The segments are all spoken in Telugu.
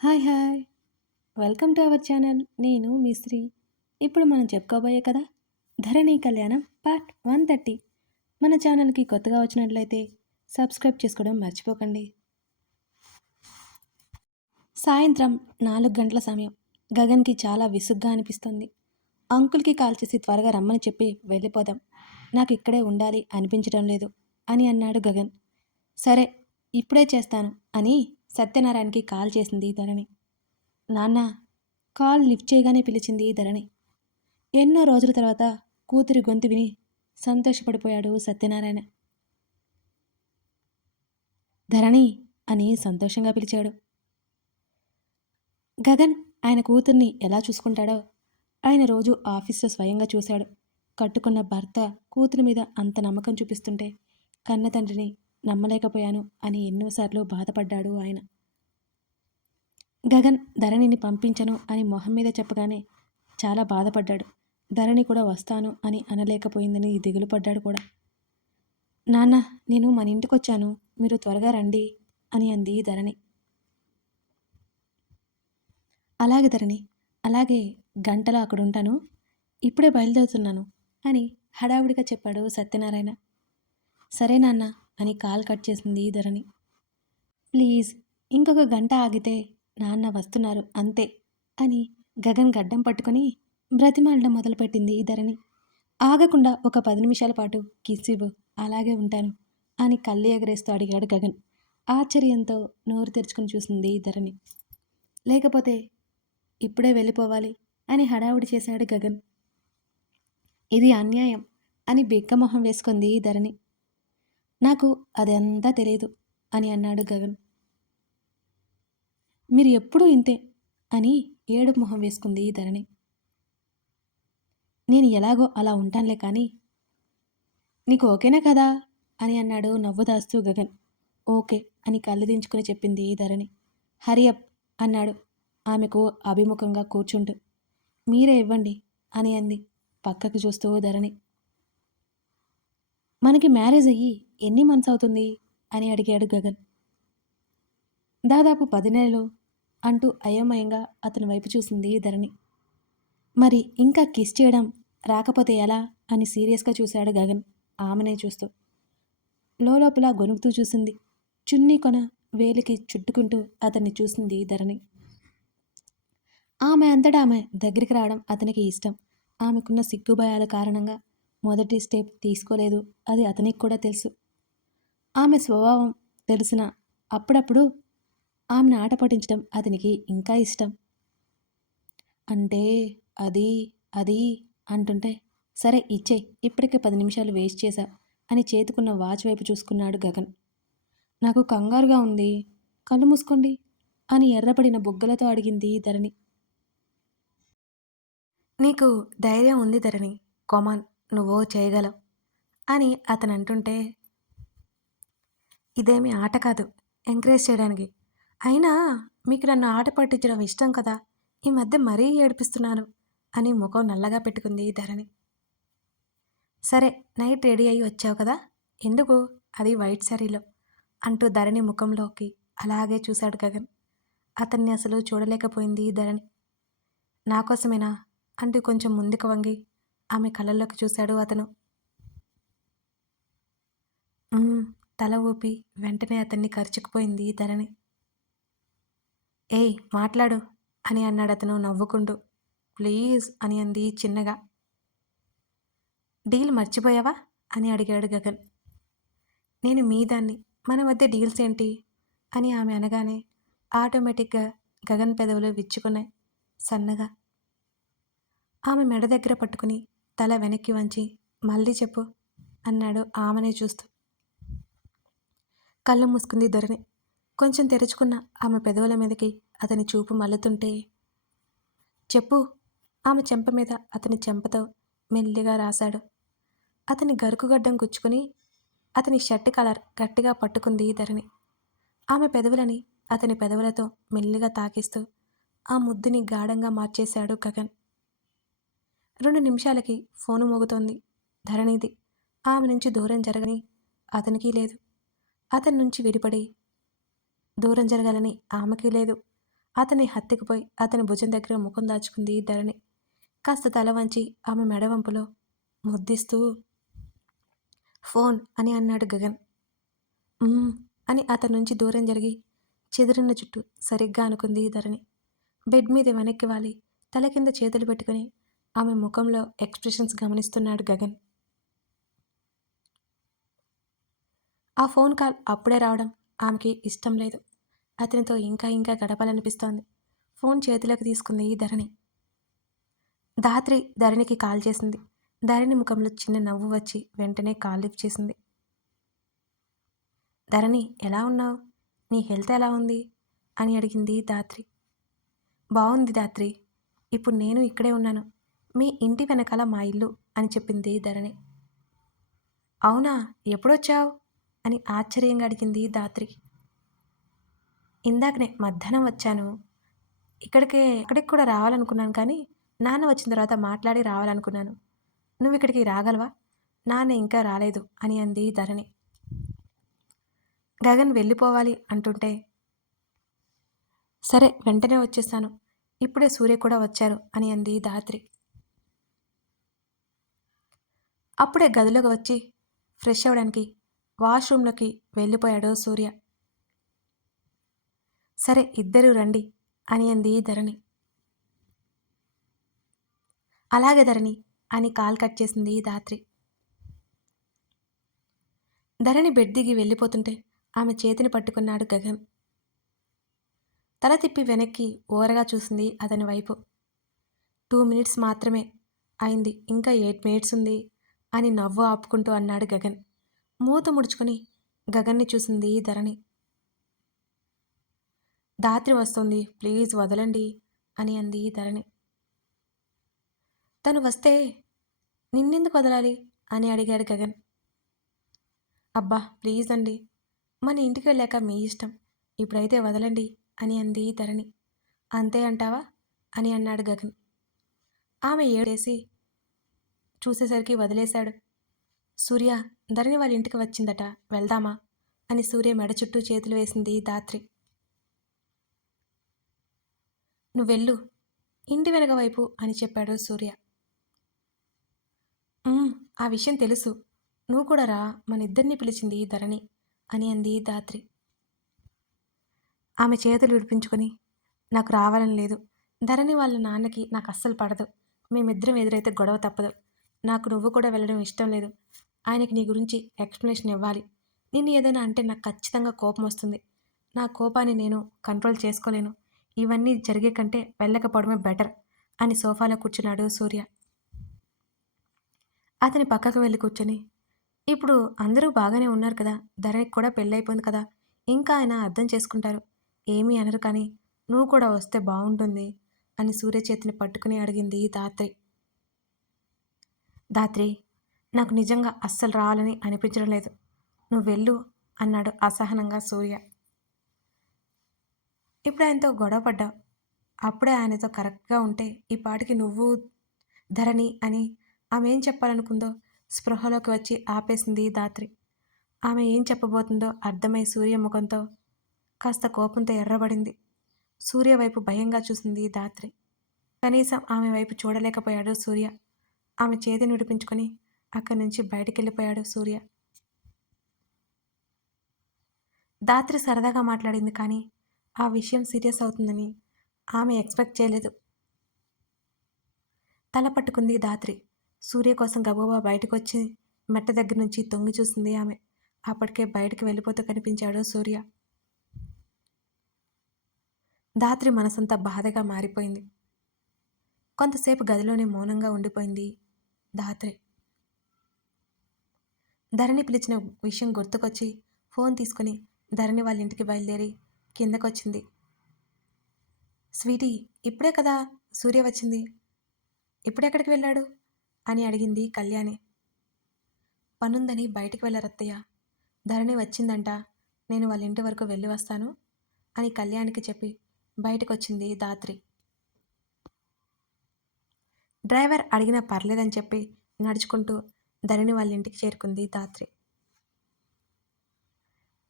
Hi hi. Welcome to our channel. నేను మిశ్రీ ఇప్పుడు మనం చెప్పుకోబోయే కదా ధరణి కళ్యాణం పార్ట్ వన్ థర్టీ. మన ఛానల్కి కొత్తగా వచ్చినట్లయితే సబ్స్క్రైబ్ చేసుకోవడం మర్చిపోకండి. సాయంత్రం నాలుగు గంటల సమయం. గగన్కి చాలా విసుగ్గా అనిపిస్తుంది. అంకుల్కి కాల్ చేసి త్వరగా రమ్మని చెప్పి వెళ్ళిపోదాం. నాకు ఇక్కడే ఉండాలి అనిపించడం లేదు అని అన్నాడు గగన్. సరే ఇప్పుడే చేస్తాను అని సత్యనారాయణకి కాల్ చేసింది ధరణి. నాన్న కాల్ లిఫ్ట్ చేయగానే పిలిచింది ధరణి. ఎన్నో రోజుల తర్వాత కూతురి గొంతు విని సంతోషపడిపోయాడు సత్యనారాయణ. ధరణి అని సంతోషంగా పిలిచాడు. గగన్ ఆయన కూతుర్ని ఎలా చూసుకుంటాడో ఆయన రోజు ఆఫీస్లో స్వయంగా చూశాడు. కట్టుకున్న భర్త కూతురి మీద అంత నమ్మకం చూపిస్తుంటే కన్న తండ్రిని నమ్మలేకపోయాను అని ఎన్నోసార్లు బాధపడ్డాడు ఆయన. గగన్ ధరణిని పంపించను అని మొహం మీద చెప్పగానే చాలా బాధపడ్డాడు. ధరణి కూడా వస్తాను అని అనలేకపోయిందని దిగులు పడ్డాడు కూడా. నాన్న నేను మన ఇంటికి వచ్చాను మీరు త్వరగా రండి అని అంది ధరణి. అలాగే ధరణి అలాగే గంటలో అక్కడ ఉంటాను ఇప్పుడే బయలుదేరుతున్నాను అని హడావుడిగా చెప్పాడు సత్యనారాయణ. సరే నాన్న అని కాల్ కట్ చేసింది ధరణి. ప్లీజ్ ఇంకొక గంట ఆగితే నాన్న వస్తున్నారు అంతే అని గగన్ గడ్డం పట్టుకొని బ్రతిమాలడం మొదలుపెట్టింది ధరణి. ఆగకుండా ఒక పది నిమిషాల పాటు కిస్ అలాగే ఉంటాను అని కళ్ళు ఎగరేస్తూ అడిగాడు గగన్. ఆశ్చర్యంతో నోరు తెరుచుకుని చూసింది ధరణి. లేకపోతే ఇప్పుడే వెళ్ళిపోవాలి అని హడావుడి చేశాడు గగన్. ఇది అన్యాయం అని బిక్కమొహం వేసుకుంది ధరణి. నాకు అదంతా తెలియదు అని అన్నాడు గగన్. మీరు ఎప్పుడూ ఇంతే అని ఏడు మొహం వేసుకుంది ధరణి. నేను ఎలాగో అలా ఉంటానులే కానీ నీకు ఓకేనా కదా అని అన్నాడు నవ్వు దాస్తూ గగన్. ఓకే అని కళ్ళు దించుకుని చెప్పింది ధరణి. హరియప్ అన్నాడు ఆమెకు అభిముఖంగా కూర్చుంటూ. మీరే ఇవ్వండి అని అంది పక్కకు చూస్తూ ధరణి. మనకి మ్యారేజ్ అయ్యి ఎన్ని మంత్స్ అవుతుంది? అని అడిగాడు గగన్. దాదాపు పది నెలలు అంటూ అయోమయంగా అతని వైపు చూసింది ధరణి. మరి ఇంకా కిస్ చేయడం రాకపోతే ఎలా? అని సీరియస్గా చూశాడు గగన్ ఆమెనే చూస్తూ. లోపల గొనుగుతూ చూసింది. చున్నీ కొన వేలికి చుట్టుకుంటూ అతన్ని చూసింది ధరణి. ఆమె అంతటా ఆమె దగ్గరికి రావడం అతనికి ఇష్టం. ఆమెకున్న సిగ్గుభయాల కారణంగా మొదటి స్టెప్ తీసుకోలేదు. అది అతనికి కూడా తెలుసు. ఆమె స్వభావం తెలిసిన అప్పుడప్పుడు ఆమెను ఆట పట్టించడం అతనికి ఇంకా ఇష్టం. అంటే అది అది అంటుంటే సరే ఇచ్చే ఇప్పటికే పది నిమిషాలు వేస్ట్ చేశా అని చేతుకున్న వాచ్ వైపు చూసుకున్నాడు గగన్. నాకు కంగారుగా ఉంది. కళ్ళు మూసుకోండి అని ఎర్రపడిన బుగ్గలతో అడిగింది ధరణి. నీకు ధైర్యం ఉంది ధరణి కొమాన్. నువ్వో చేయగలవు అని అతను అంటుంటే ఇదేమి ఆట కాదు ఎంకరేజ్ చేయడానికి. అయినా మీకు నన్ను ఆట పట్టించడం ఇష్టం కదా ఈ మధ్య మరీ ఏడిపిస్తున్నాను అని ముఖం నల్లగా పెట్టుకుంది ధరణి. సరే నైట్ రెడీ అయ్యి వచ్చావు కదా ఎందుకు? అది వైట్ శారీలో అంటూ ధరణి ముఖంలోకి అలాగే చూశాడు గగన్. అతన్ని అసలు చూడలేకపోయింది ధరణి. నా కోసమేనా? అంటూ కొంచెం ముందుకు వంగి ఆమె కళ్ళల్లోకి చూశాడు అతను. తల ఊపి వెంటనే అతన్ని కరుచుకుపోయింది ధరణి. ఏయ్ మాట్లాడు అని అన్నాడు అతను నవ్వుకుంటూ. ప్లీజ్ అని అంది చిన్నగా. డీల్ మర్చిపోయావా? అని అడిగాడు గగన్. నేను మీ దాన్ని మన మధ్య డీల్స్ ఏంటి? అని ఆమె అనగానే ఆటోమేటిక్గా గగన్ పెదవులు విచ్చుకున్నాయి సన్నగా. ఆమె మెడ దగ్గర పట్టుకుని తల వెనక్కి వంచి మళ్ళీ చెప్పు అన్నాడు ఆమెనే చూస్తూ. కళ్ళు మూసుకుంది ధరణి. కొంచెం తెరుచుకున్న ఆమె పెదవుల మీదకి అతని చూపు మల్లుతుంటే చెప్పు ఆమె చెంప మీద అతని చెంపతో మెల్లిగా రాశాడు. అతని గరుకుగడ్డం గుచ్చుకుని అతని షర్ట్ కలర్ గట్టిగా పట్టుకుంది ధరణి. ఆమె పెదవులని అతని పెదవులతో మెల్లిగా తాకిస్తూ ఆ ముద్దుని గాఢంగా మార్చేశాడు గగన్. రెండు నిమిషాలకి ఫోను మోగుతోంది ధరణిది. ఆమె నుంచి దూరం జరగని అతనికి లేదు. అతని నుంచి విడిపడి దూరం జరగాలని ఆమెకి లేదు. అతని హత్తుకుపోయి అతని భుజం దగ్గర ముఖం దాచుకుంది ధరణి. కాస్త తల వంచి ఆమె మెడవంపులో ముద్దిస్తూ ఫోన్ అని అన్నాడు గగన్. అని అతని నుంచి దూరం జరిగి చెదిరిన చుట్టూ సరిగ్గా అనుకుంది ధరణి. బెడ్ మీద వెనక్కి వాలి. తల కింద చేతులు పెట్టుకుని ఆమె ముఖంలో ఎక్స్ప్రెషన్స్ గమనిస్తున్నాడు గగన్. ఆ ఫోన్ కాల్ అప్పుడే రావడం ఆమెకి ఇష్టం లేదు. అతనితో ఇంకా ఇంకా గడపాలనిపిస్తోంది. ఫోన్ చేతిలోకి తీసుకుంది ధరణి. ధాత్రి ధరణికి కాల్ చేసింది. ధరణి ముఖంలో చిన్న నవ్వు వచ్చి వెంటనే కాల్ లిఫ్ట్ చేసింది. ధరణి ఎలా ఉన్నావు? నీ హెల్త్ ఎలా ఉంది? అని అడిగింది ధాత్రి. బాగుంది ధాత్రి. ఇప్పుడు నేను ఇక్కడే ఉన్నాను. మీ ఇంటి వెనకాల మా ఇల్లు అని చెప్పింది ధరణి. అవునా? ఎప్పుడొచ్చావు? అని ఆశ్చర్యంగా అడిగింది ధాత్రి. ఇందాకనే మధ్యాహ్నం వచ్చాను. ఇక్కడికే ఇక్కడికి కూడా రావాలనుకున్నాను కానీ నాన్న వచ్చిన తర్వాత మాట్లాడి రావాలనుకున్నాను. నువ్వు ఇక్కడికి రాగలవా? నాన్న ఇంకా రాలేదు అని అంది ధరణి. గగన్ వెళ్ళిపోవాలి అంటుంటే సరే వెంటనే వచ్చేస్తాను. ఇప్పుడే సూర్య కూడా వచ్చారు అని అంది ధాత్రి. అప్పుడే గదిలోకి వచ్చి ఫ్రెష్ అవ్వడానికి వాష్రూమ్లోకి వెళ్ళిపోయాడు సూర్య. సరే ఇద్దరూ రండి అని అంది ధరణి. అలాగే ధరణి అని కాల్ కట్ చేసింది ధాత్రి. ధరణి బెడ్ దిగి వెళ్ళిపోతుంటే ఆమె చేతిని పట్టుకున్నాడు గగన్. తల తిప్పి వెనక్కి ఓరగా చూసింది అతని వైపు. టూ మినిట్స్ మాత్రమే అయింది ఇంకా ఎయిట్ మినిట్స్ ఉంది అని నవ్వు ఆపుకుంటూ అన్నాడు గగన్. మూత ముడుచుకుని గగన్ని చూసింది ధరణి. దాత్రి వస్తుంది. ప్లీజ్ వదలండి అని అంది ధరణి. తను వస్తే నిన్నెందుకు వదలాలి? అని అడిగాడు గగన్. అబ్బా ప్లీజ్ అండి. మన ఇంటికి వెళ్ళాక మీ ఇష్టం. ఇప్పుడైతే వదలండి అని అంది ధరణి. అంతే అంటావా? అని అన్నాడు గగన్. ఆమె ఏడేసి చూసేసరికి వదిలేశాడు. సూర్య ధరణి వాళ్ళ ఇంటికి వచ్చిందట వెళ్దామా? అని సూర్య మెడ చుట్టూ చేతులు వేసింది దాత్రి. నువ్వెళ్ళు ఇంటి వెనక వైపు అని చెప్పాడు సూర్య. ఆ విషయం తెలుసు. నువ్వు కూడా రా మన ఇద్దరిని పిలిచింది ధరణి అని అంది దాత్రి. ఆమె చేతులు విడిపించుకొని నాకు రావాలని లేదు. ధరణి వాళ్ళ నాన్నకి నాకు అస్సలు పడదు. మేమిద్దరం ఎదురైతే గొడవ తప్పదు. నాకు నువ్వు కూడా వెళ్ళడం ఇష్టం లేదు. ఆయనకి నీ గురించి ఎక్స్ప్లెనేషన్ ఇవ్వాలి. నేను ఏదైనా అంటే నాకు ఖచ్చితంగా కోపం వస్తుంది. నా కోపాన్ని నేను కంట్రోల్ చేసుకోలేను. ఇవన్నీ జరిగే కంటే వెళ్ళకపోవడమే బెటర్ అని సోఫాలో కూర్చున్నాడు సూర్య. అతని పక్కకు వెళ్ళి కూర్చొని ఇప్పుడు అందరూ బాగానే ఉన్నారు కదా. ధరణికి కూడా పెళ్ళైపోయింది కదా. ఇంకా ఆయన అర్థం చేసుకుంటారు. ఏమీ అనరు కానీ నువ్వు కూడా వస్తే బాగుంటుంది అని సూర్య చేతిని పట్టుకుని అడిగింది దాత్రి దాత్రి నాకు నిజంగా అస్సలు రావాలని అనిపించడం లేదు. నువ్వు వెళ్ళు అన్నాడు అసహనంగా సూర్య. ఇప్పుడు ఆయనతో గొడవ పడ్డావు. అప్పుడే ఆయనతో కరెక్ట్గా ఉంటే ఈ పాటికి నువ్వు ధరణి అని ఆమె ఏం చెప్పాలనుకుందో స్పృహలోకి వచ్చి ఆపేసింది దాత్రి. ఆమె ఏం చెప్పబోతుందో అర్థమై సూర్య ముఖంతో కాస్త కోపంతో ఎర్రబడింది. సూర్య వైపు భయంగా చూసింది దాత్రి. కనీసం ఆమె వైపు చూడలేకపోయాడు సూర్య. ఆమె చేతిని విడిపించుకొని అక్కడి నుంచి బయటికి వెళ్ళిపోయాడు సూర్య. దాత్రి సరదాగా మాట్లాడింది కానీ ఆ విషయం సీరియస్ అవుతుందని ఆమె ఎక్స్పెక్ట్ చేయలేదు. తల పట్టుకుంది దాత్రి. సూర్య కోసం గబగబా బయటకు వచ్చి మెట్ట దగ్గర నుంచి తొంగి చూసింది ఆమె. అప్పటికే బయటికి వెళ్ళిపోతూ కనిపించాడు సూర్య. దాత్రి మనసంతా బాధగా మారిపోయింది. కొంతసేపు గదిలోనే మౌనంగా ఉండిపోయింది. దాత్రి ధరణి పిలిచిన విషయం గుర్తుకొచ్చి ఫోన్ తీసుకుని ధరణి వాళ్ళ ఇంటికి బయలుదేరి కిందకొచ్చింది. స్వీటీ ఇప్పుడే కదా సూర్య వచ్చింది? ఇప్పుడెక్కడికి వెళ్ళాడు? అని అడిగింది కళ్యాణి. పనుందని బయటికి వెళ్ళరత్తయ్య. ధరణి వచ్చిందంట నేను వాళ్ళ ఇంటి వరకు వెళ్ళి వస్తాను అని కళ్యాణికి చెప్పి బయటకు వచ్చింది దాత్రి డ్రైవర్ అడిగినా పర్లేదని చెప్పి నడుచుకుంటూ ధరణి వాళ్ళ ఇంటికి చేరుకుంది దాత్రి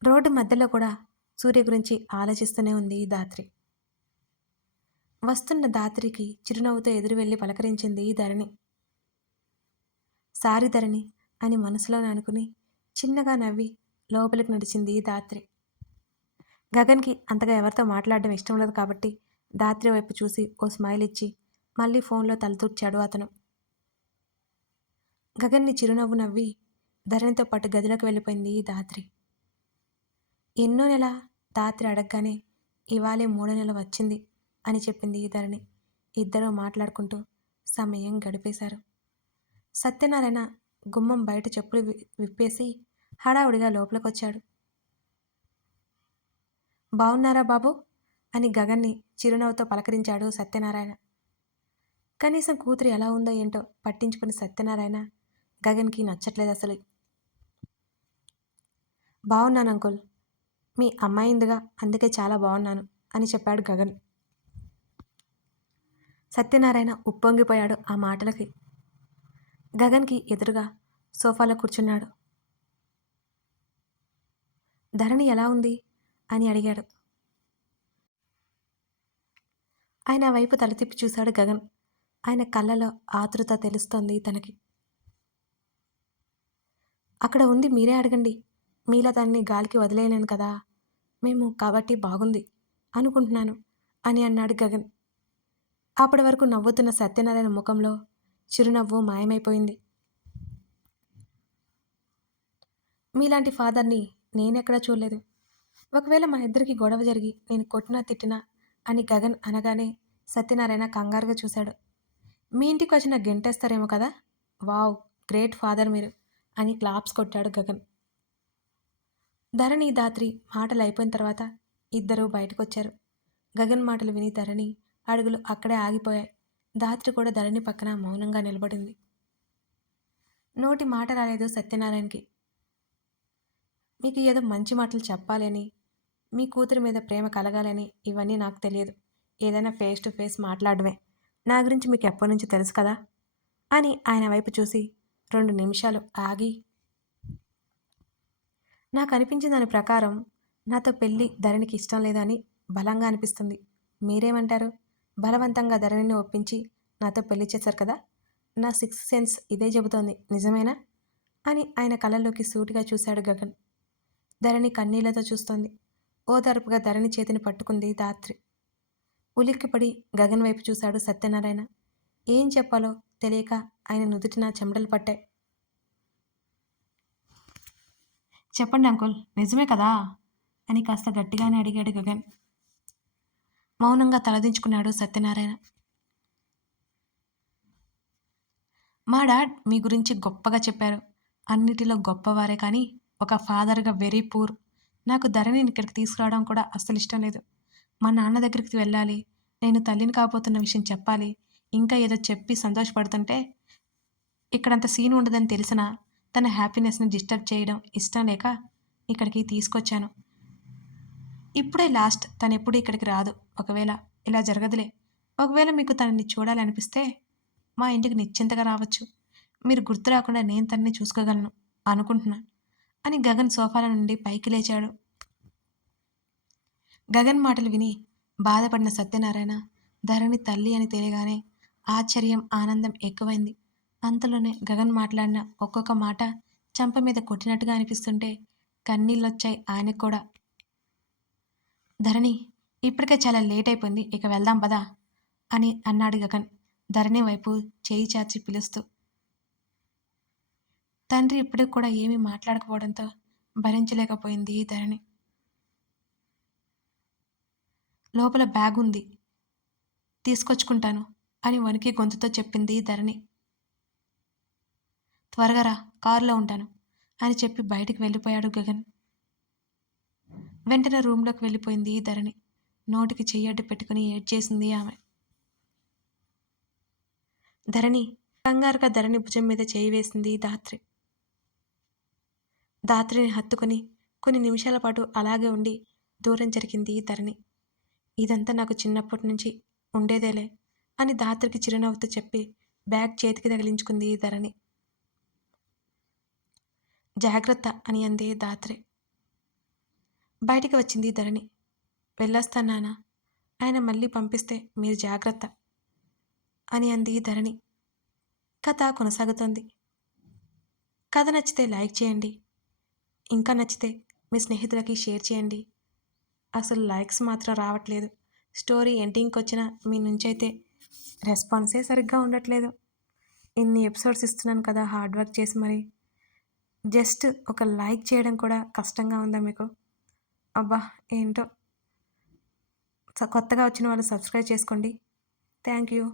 రోడ్డు మధ్యలో కూడా సూర్య గురించి ఆలోచిస్తూనే ఉంది దాత్రి వస్తున్న దాత్రికి చిరునవ్వుతో ఎదురు వెళ్ళి పలకరించింది ధరణి. సారీ ధరణి అని మనసులోనే అనుకుని చిన్నగా నవ్వి లోపలికి నడిచింది దాత్రి గగన్కి అంతగా ఎవరితో మాట్లాడడం ఇష్టం ఉండదు కాబట్టి దాత్రి వైపు చూసి ఓ స్మైల్ ఇచ్చి మళ్ళీ ఫోన్లో తలతూర్చాడు అతను. గగన్ని చిరునవ్వు నవ్వి ధరణితో పాటు గదిలోకి వెళ్ళిపోయింది దాత్రి. ఎన్నో నెల దాత్రి అడగగానే ఇవాళే మూడో నెల వచ్చింది అని చెప్పింది ధరణి. ఇద్దరూ మాట్లాడుకుంటూ సమయం గడిపేశారు. సత్యనారాయణ గుమ్మం బయట చెప్పులు వి- విప్పేసి హడావుడిగా లోపలికొచ్చాడు. బాగున్నారా బాబు? అని గగన్ని చిరునవ్వుతో పలకరించాడు సత్యనారాయణ. కనీసం కూతురు ఎలా ఉందో ఏంటో పట్టించుకుని సత్యనారాయణ గగన్కి నచ్చట్లేదు అసలు. బాగున్నాను అంకుల్. మీ అమ్మాయిందిగా అందుకే చాలా బాగున్నాను అని చెప్పాడు గగన్. సత్యనారాయణ ఉప్పొంగిపోయాడు ఆ మాటలకి. గగన్కి ఎదురుగా సోఫాలో కూర్చున్నాడు. ధరణి ఎలా ఉంది? అని అడిగాడు. ఆయన వైపు తల తిప్పి చూశాడు గగన్. ఆయన కళ్ళలో ఆతృత తెలుస్తోంది తనకి. అక్కడ ఉంది మీరే అడగండి. మీలా దాన్ని గాలికి వదిలేయలేను కదా. మేము కాబట్టి బాగుంది అనుకుంటున్నాను అని అన్నాడు గగన్. అప్పటి వరకు నవ్వుతున్న సత్యనారాయణ ముఖంలో చిరునవ్వు మాయమైపోయింది. మీలాంటి ఫాదర్ని నేనెక్కడా చూడలేదు. ఒకవేళ మా ఇద్దరికి గొడవ జరిగి నేను కొట్టినా తిట్టినా అని గగన్ అనగానే సత్యనారాయణ కంగారుగా చూశాడు. మీ ఇంటికి వచ్చిన గెంటేస్తారేమో కదా? వావ్ గ్రేట్ ఫాదర్ మీరు అని క్లాప్స్ కొట్టాడు గగన్. ధరణి దాత్రి మాటలు అయిపోయిన తర్వాత ఇద్దరూ బయటకు వచ్చారు గగన్ మాటలు విని ధరణి అడుగులు అక్కడే ఆగిపోయాయి. దాత్రి కూడా ధరణి పక్కన మౌనంగా నిలబడింది. నోటి మాట రాలేదు సత్యనారాయణకి. మీకు ఏదో మంచి మాటలు చెప్పాలని మీ కూతురి మీద ప్రేమ కలగాలని ఇవన్నీ నాకు తెలియదు. ఏదైనా ఫేస్ టు ఫేస్ మాట్లాడమే. నా గురించి మీకు ఎప్పటి నుంచి తెలుసు కదా? అని ఆయన వైపు చూసి రెండు నిమిషాలు ఆగి నాకు అనిపించిన దాని ప్రకారం నాతో పెళ్ళి ధరణికి ఇష్టం లేదని బలంగా అనిపిస్తుంది. మీరేమంటారు? బలవంతంగా ధరణిని ఒప్పించి నాతో పెళ్ళి చేశారు కదా? నా సిక్స్ సెన్స్ ఇదే చెబుతోంది నిజమేనా? అని ఆయన కళ్ళల్లోకి సూటిగా చూశాడు గగన్. ధరణి కన్నీళ్ళతో చూస్తోంది. ఓదార్పుగా ధరణి చేతిని పట్టుకుంది దాత్రి ఉలిక్కిపడి గగన్ వైపు చూశాడు సత్యనారాయణ. ఏం చెప్పాలో తెలియక ఆయన నుదుటిన చెమటలు పట్టాయి. చెప్పండి అంకుల్ నిజమే కదా? అని కాస్త గట్టిగానే అడిగాడు గగన్. మౌనంగా తలదించుకున్నాడు సత్యనారాయణ. మా డాడ్ మీ గురించి గొప్పగా చెప్పారు. అన్నిటిలో గొప్పవారే కానీ ఒక ఫాదర్గా వెరీ పూర్. నాకు ధరణిని ఇక్కడికి తీసుకురావడం కూడా అస్సలు ఇష్టం లేదు. మా నాన్న దగ్గరికి వెళ్ళాలి. నేను తల్లిని కాబోతున్న విషయం చెప్పాలి. ఇంకా ఏదో చెప్పి సంతోషపడుతుంటే ఇక్కడంత సీన్ ఉండదని తెలిసినా తన హ్యాపీనెస్ని డిస్టర్బ్ చేయడం ఇష్టం లేక ఇక్కడికి తీసుకొచ్చాను. ఇప్పుడే లాస్ట్ తను ఎప్పుడు ఇక్కడికి రాదు. ఒకవేళ ఇలా జరగదులే. ఒకవేళ మీకు తనని చూడాలనిపిస్తే మా ఇంటికి నిశ్చింతగా రావచ్చు. మీరు గుర్తు రాకుండా నేను తనని చూసుకోగలను అనుకుంటున్నాను అని గగన్ సోఫాల నుండి పైకి లేచాడు. గగన్ మాటలు విని బాధపడిన సత్యనారాయణ ధరణి తల్లి అని తెలియగానే ఆశ్చర్యం ఆనందం ఎక్కువైంది. అంతలోనే గగన్ మాట్లాడిన ఒక్కొక్క మాట చంప మీద కొట్టినట్టుగా అనిపిస్తుంటే కన్నీళ్ళొచ్చాయి ఆయనకు కూడా. ధరణి ఇప్పటికే చాలా లేట్ అయిపోయింది ఇక వెళ్దాం పదా అని అన్నాడు గగన్ ధరణి వైపు చేయి చాచి పిలుస్తూ. తండ్రి ఇప్పటికి కూడా ఏమీ మాట్లాడకపోవడంతో భరించలేకపోయింది ఈ ధరణి. లోపల బ్యాగ్ ఉంది తీసుకొచ్చుకుంటాను అని వణికి గొంతుతో చెప్పింది ధరణి. త్వరగా రా కారులో ఉంటాను అని చెప్పి బయటికి వెళ్ళిపోయాడు గగన్. వెంటనే రూమ్లోకి వెళ్ళిపోయింది ధరణి. నోటికి చెయ్యడ్డు పెట్టుకుని ఏడ్చేసింది ఆమె. ధరణి కంగారుగా ధరణి భుజం మీద చేయి వేసింది దాత్రి దాత్రిని హత్తుకుని కొన్ని నిమిషాల పాటు అలాగే ఉండి దూరం జరిగింది ధరణి. ఇదంతా నాకు చిన్నప్పటి నుంచి ఉండేదేలే అని దాత్రికి చిరునవ్వుతో చెప్పి బ్యాగ్ చేతికి తగిలించుకుంది ధరణి. జాగ్రత్త అని అంది దాత్రి. బయటికి వచ్చింది ధరణి. వెళ్ళొస్తాను ఆయన మళ్ళీ పంపిస్తే మీరు జాగ్రత్త అని అంది ధరణి. కథ కొనసాగుతోంది. కథ నచ్చితే లైక్ చేయండి. ఇంకా నచ్చితే మీ స్నేహితులకి షేర్ చేయండి. అసలు లైక్స్ మాత్రం రావట్లేదు. స్టోరీ ఎండింగ్కి వచ్చిన మీ నుంచి అయితే రెస్పాన్సే సరిగ్గా ఉండట్లేదు. ఇన్ని ఎపిసోడ్స్ ఇస్తున్నాను కదా హార్డ్ వర్క్ చేసి మరి. జస్ట్ ఒక లైక్ చేయడం కూడా కష్టంగా ఉందా మీకు? అబ్బా ఏంటో. స- కొత్తగా వచ్చిన వాళ్ళు సబ్స్క్రైబ్ చేసుకోండి. Thank you.